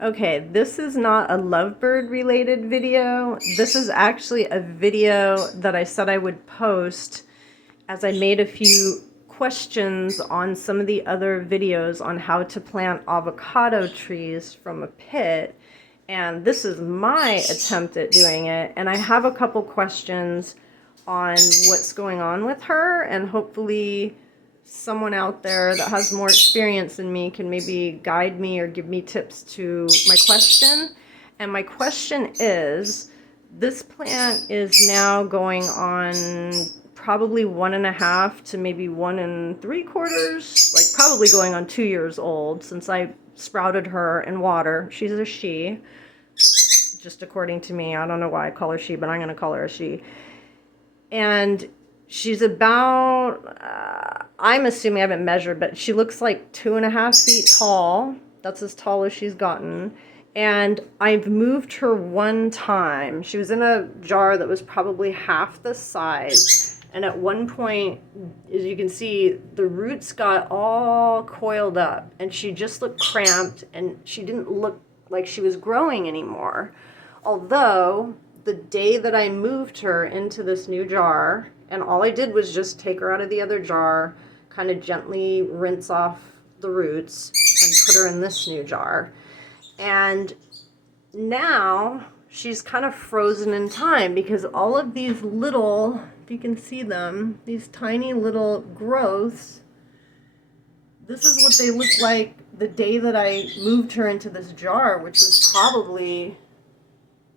Okay, this is not a lovebird related video. This is actually a video that I said I would post as I made a few questions on some of the other videos on how to plant avocado trees from a pit. And this is my attempt at doing it. And I have a couple questions on what's going on with her, and hopefully someone out there that has more experience than me can maybe guide me or give me tips to my question. And my question is, this plant is now going on probably 1.5 to maybe 1 3/4, like probably going on 2 years old since I sprouted her in water. She's a she, just according to me. I don't know why I call her she, but I'm going to call her a she. And she's about, I'm assuming, I haven't measured, but she looks like 2.5 feet tall. That's as tall as she's gotten. And I've moved her one time. She was in a jar that was probably half the size. And at one point, as you can see, the roots got all coiled up. And she just looked cramped. And she didn't look like she was growing anymore. Although, the day that I moved her into this new jar, and all I did was just take her out of the other jar, kind of gently rinse off the roots, and put her in this new jar. And now she's kind of frozen in time because all of these little, if you can see them, these tiny little growths, this is what they look like the day that I moved her into this jar, which was probably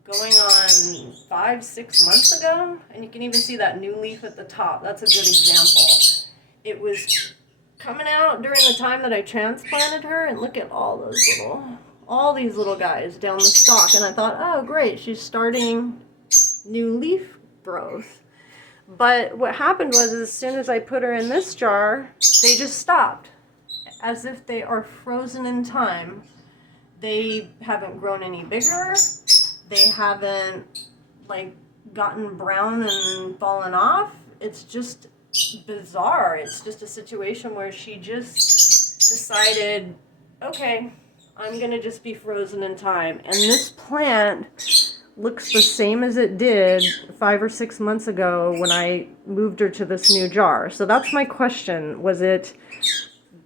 going on 5-6 months ago. And you can even see that new leaf at the top. That's a good example. It was coming out during the time that I transplanted her, and look at all these little guys down the stalk. And I thought, oh great, she's starting new leaf growth. But what happened was, as soon as I put her in this jar, they just stopped, as if they are frozen in time. They haven't grown any bigger. They haven't gotten brown and fallen off. It's just bizarre. It's just a situation where she just decided, okay, I'm gonna just be frozen in time. And this plant looks the same as it did 5 or 6 months ago when I moved her to this new jar. So that's my question. Was it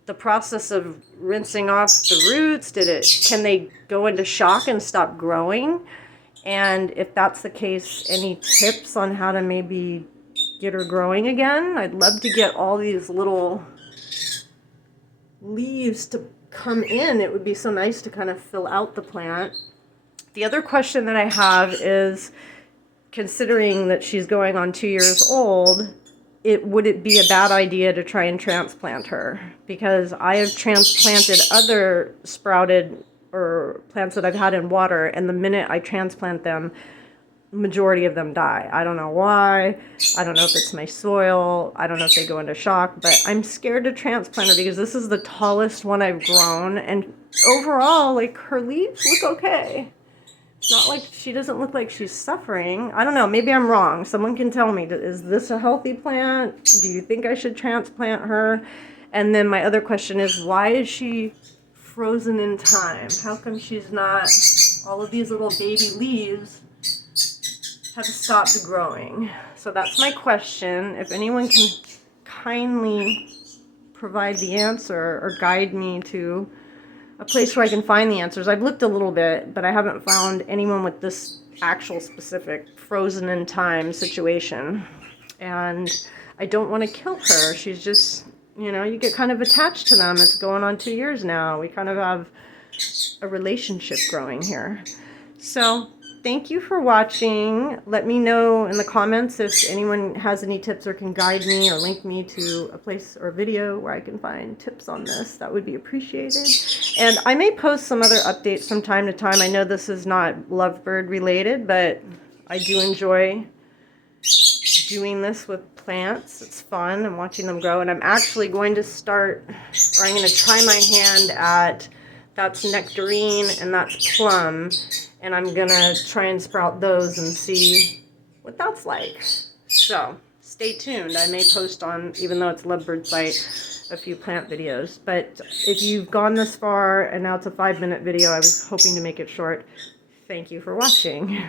the process of rinsing off the roots? Can they go into shock and stop growing? And if that's the case, any tips on how to maybe get her growing again? I'd love to get all these little leaves to come in. It would be so nice to kind of fill out the plant. The other question that I have is, considering that she's going on 2 years old, would it be a bad idea to try and transplant her? Because I have transplanted other sprouted or plants that I've had in water, and the minute I transplant them, majority of them die. I don't know why. I don't know if it's my soil. I don't know if they go into shock, but I'm scared to transplant her because this is the tallest one I've grown, and overall, her leaves look okay. It's not like, she doesn't look like she's suffering. I don't know, maybe I'm wrong. Someone can tell me, is this a healthy plant? Do you think I should transplant her? And then my other question is, why is she frozen in time? How come she's not, all of these little baby leaves have stopped growing? So that's my question. If anyone can kindly provide the answer or guide me to a place where I can find the answers. I've looked a little bit, but I haven't found anyone with this actual specific frozen in time situation. And I don't want to kill her. She's just, you get kind of attached to them. It's going on 2 years now. We kind of have a relationship growing here. So thank you for watching. Let me know in the comments if anyone has any tips or can guide me or link me to a place or video where I can find tips on this. That would be appreciated. And I may post some other updates from time to time. I know this is not lovebird related, but I do enjoy doing this with plants. It's fun. I'm watching them grow, and I'm actually going to I'm going to try my hand at, that's nectarine and that's plum, and I'm going to try and sprout those and see what that's like. So stay tuned. I may post on, even though it's lovebird site, a few plant videos. But if you've gone this far and now it's a 5-minute video, I was hoping to make it short. Thank you for watching.